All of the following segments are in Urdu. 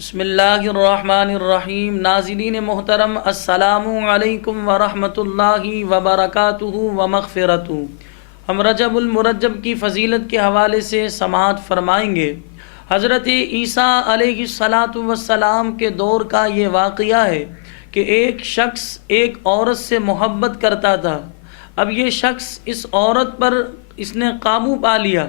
بسم اللہ الرحمن الرحیم۔ ناظرین محترم، السلام علیکم ورحمۃ اللہ وبرکاتہ ومغفرتہ۔ ہم رجب المرجب کی فضیلت کے حوالے سے سماعت فرمائیں گے۔ حضرت عیسیٰ علیہ السلام کے دور کا یہ واقعہ ہے کہ ایک شخص ایک عورت سے محبت کرتا تھا۔ اب یہ شخص اس عورت پر اس نے قابو پا لیا،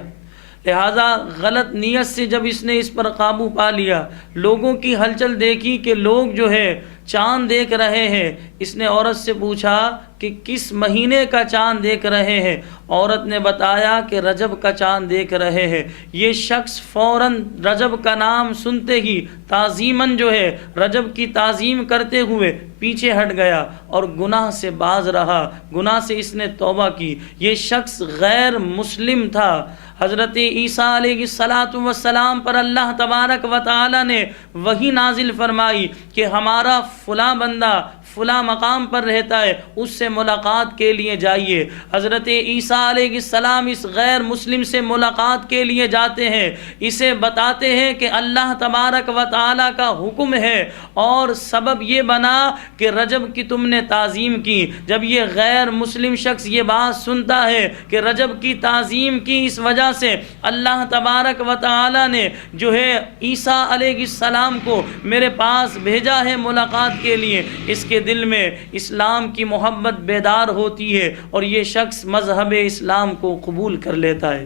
لہذا غلط نیت سے جب اس نے اس پر قابو پا لیا، لوگوں کی ہلچل دیکھی کہ لوگ جو ہے چاند دیکھ رہے ہیں، اس نے عورت سے پوچھا کہ کس مہینے کا چاند دیکھ رہے ہیں؟ عورت نے بتایا کہ رجب کا چاند دیکھ رہے ہیں۔ یہ شخص فوراً رجب کا نام سنتے ہی تعظیماً جو ہے رجب کی تعظیم کرتے ہوئے پیچھے ہٹ گیا اور گناہ سے باز رہا، گناہ سے اس نے توبہ کی۔ یہ شخص غیر مسلم تھا۔ حضرت عیسیٰ علیہ السلام پر اللہ تبارک و تعالی نے وحی نازل فرمائی کہ ہمارا فلاں بندہ فلاں مقام پر رہتا ہے، اس سے ملاقات کے لیے جائیے۔ حضرت عیسیٰ علیہ السلام اس غیر مسلم سے ملاقات کے لیے جاتے ہیں، اسے بتاتے ہیں کہ اللہ تبارک و تعالی کا حکم ہے اور سبب یہ بنا کہ رجب کی تم نے تعظیم کی۔ جب یہ غیر مسلم شخص یہ بات سنتا ہے کہ رجب کی تعظیم کی اس وجہ سے اللہ تبارک و تعالی نے جو ہے عیسیٰ علیہ السلام کو میرے پاس بھیجا ہے ملاقات کے لیے، اس کے دل میں اسلام کی محبت بیدار ہوتی ہے اور یہ شخص مذہب اسلام کو قبول کر لیتا ہے۔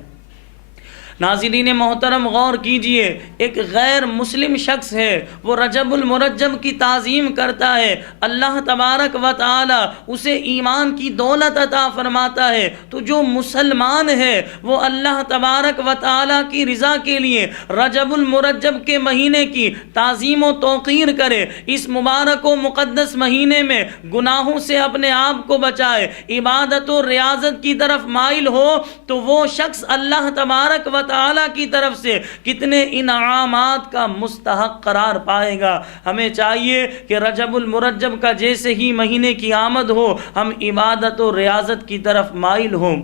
ناظرین محترم غور کیجئے، ایک غیر مسلم شخص ہے، وہ رجب المرجب کی تعظیم کرتا ہے، اللہ تبارک و تعالی اسے ایمان کی دولت عطا فرماتا ہے، تو جو مسلمان ہے وہ اللہ تبارک و تعالی کی رضا کے لیے رجب المرجب کے مہینے کی تعظیم و توقیر کرے، اس مبارک و مقدس مہینے میں گناہوں سے اپنے آپ کو بچائے، عبادت و ریاضت کی طرف مائل ہو، تو وہ شخص اللہ تبارک و تعالی کی طرف سے کتنے انعامات کا مستحق قرار پائے گا۔ ہمیں چاہیے کہ رجب المرجب کا جیسے ہی مہینے کی آمد ہو، ہم عبادت و ریاضت کی طرف مائل ہوں۔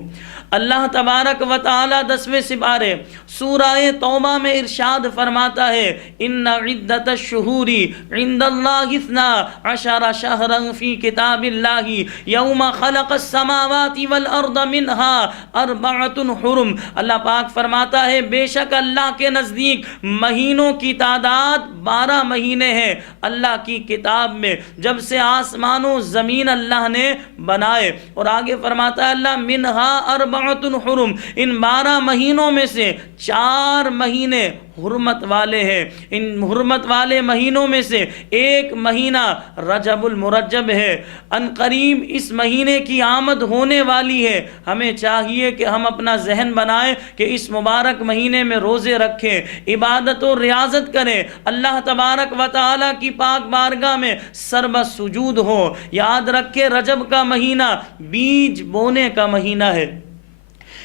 اللہ تبارک و تعالی 10ویں سپارے سورہ توبہ میں ارشاد فرماتا ہے، ان عدت الشہور عند اللہ 12 شہرا فی کتاب اللہ یوم خلق السماوات والارض منها 4 حرم۔ اللہ پاک فرماتا ہے بے شک اللہ کے نزدیک مہینوں کی تعداد 12 مہینے ہیں اللہ کی کتاب میں، جب سے آسمان و زمین اللہ نے بنائے۔ اور آگے فرماتا ہے اللہ منها 4 حرم، ان 12 مہینوں میں سے 4 مہینے حرمت والے ہیں، ان حرمت والے مہینوں میں سے ایک مہینہ رجب المرجب ہے۔ ان قریب اس مہینے کی آمد ہونے والی ہے، ہمیں چاہیے کہ ہم اپنا ذہن بنائیں کہ اس مبارک مہینے میں روزے رکھیں، عبادت و ریاضت کریں، اللہ تبارک و تعالی کی پاک بارگاہ میں سربہ سجود ہو۔ یاد رکھیں رجب کا مہینہ بیج بونے کا مہینہ ہے۔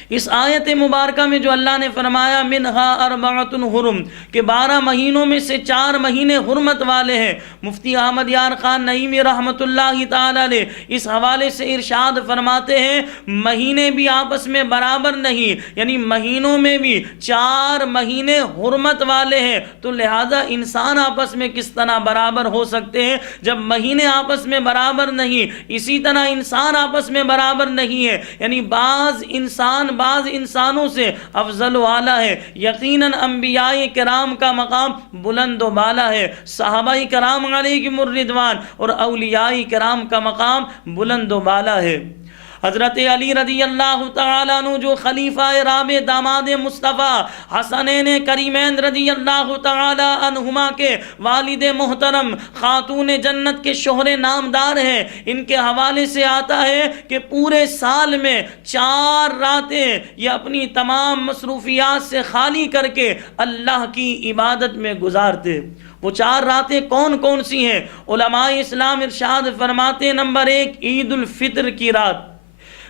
اس آیت مبارکہ میں جو اللہ نے فرمایا منها 4 حرم کہ 12 مہینوں میں سے 4 مہینے حرمت والے ہیں، مفتی احمد یار خان نعیمی رحمۃ اللہ تعالی علیہ اس حوالے سے ارشاد فرماتے ہیں مہینے بھی آپس میں برابر نہیں، یعنی مہینوں میں بھی 4 مہینے حرمت والے ہیں، تو لہذا انسان آپس میں کس طرح برابر ہو سکتے ہیں جب مہینے آپس میں برابر نہیں؟ اسی طرح انسان آپس میں برابر نہیں ہے، یعنی بعض انسانوں سے افضل و اعلیٰ ہے۔ یقیناً انبیاء کرام کا مقام بلند و بالا ہے، صحابہ کرام علیہم الرضوان اور اولیاء کرام کا مقام بلند و بالا ہے۔ حضرت علی رضی اللہ تعالیٰ عنہ جو خلیفہ رابع داماد مصطفیٰ حسنین کریمین رضی اللہ تعالیٰ عنہما کے والد محترم خاتون جنت کے شوہر نامدار ہیں، ان کے حوالے سے آتا ہے کہ پورے سال میں 4 راتیں یہ اپنی تمام مصروفیات سے خالی کر کے اللہ کی عبادت میں گزارتے۔ وہ 4 راتیں کون کون سی ہیں؟ علماء اسلام ارشاد فرماتے نمبر 1 عید الفطر کی رات،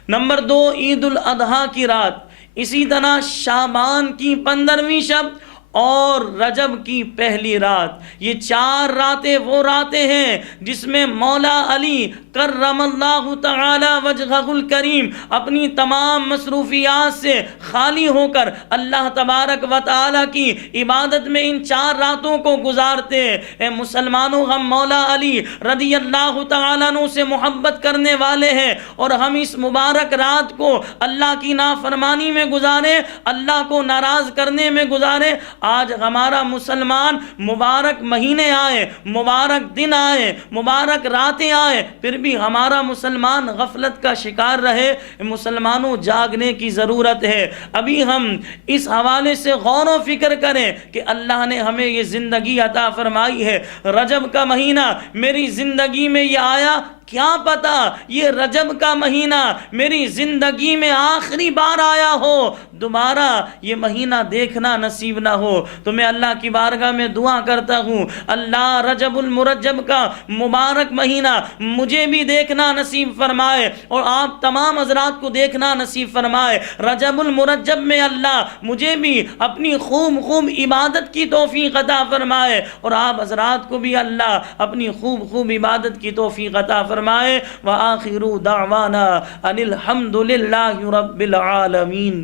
نمبر 2 عید الاضحیٰ کی رات، اسی طرح شعبان کی 15ویں شب اور رجب کی پہلی رات، یہ 4 راتیں وہ راتیں ہیں جس میں مولا علی کرم اللہ تعالی وجہہ الکریم اپنی تمام مصروفیات سے خالی ہو کر اللہ تبارک و تعالی کی عبادت میں ان 4 راتوں کو گزارتے ہیں۔ اے مسلمانوں، ہم مولا علی رضی اللہ تعالیٰ عنہ سے محبت کرنے والے ہیں اور ہم اس مبارک رات کو اللہ کی نافرمانی میں گزارے، اللہ کو ناراض کرنے میں گزارے۔ آج ہمارا مسلمان مبارک مہینے آئے، مبارک دن آئے، مبارک راتیں آئے، پھر بھی ہمارا مسلمان غفلت کا شکار رہے۔ مسلمانوں، جاگنے کی ضرورت ہے۔ ابھی ہم اس حوالے سے غور و فکر کریں کہ اللہ نے ہمیں یہ زندگی عطا فرمائی ہے، رجب کا مہینہ میری زندگی میں یہ آیا، کیا پتا یہ رجب کا مہینہ میری زندگی میں آخری بار آیا ہو، دوبارہ یہ مہینہ دیکھنا نصیب نہ ہو۔ تو میں اللہ کی بارگاہ میں دعا کرتا ہوں، اللہ رجب المرجب کا مبارک مہینہ مجھے بھی دیکھنا نصیب فرمائے اور آپ تمام حضرات کو دیکھنا نصیب فرمائے۔ رجب المرجب میں اللہ مجھے بھی اپنی خوب عبادت کی توفیق عطا فرمائے اور آپ حضرات کو بھی اللہ اپنی خوب عبادت کی توفیق عطا فرمائے۔ وآخر دعوانا ان الحمد للہ رب العالمین۔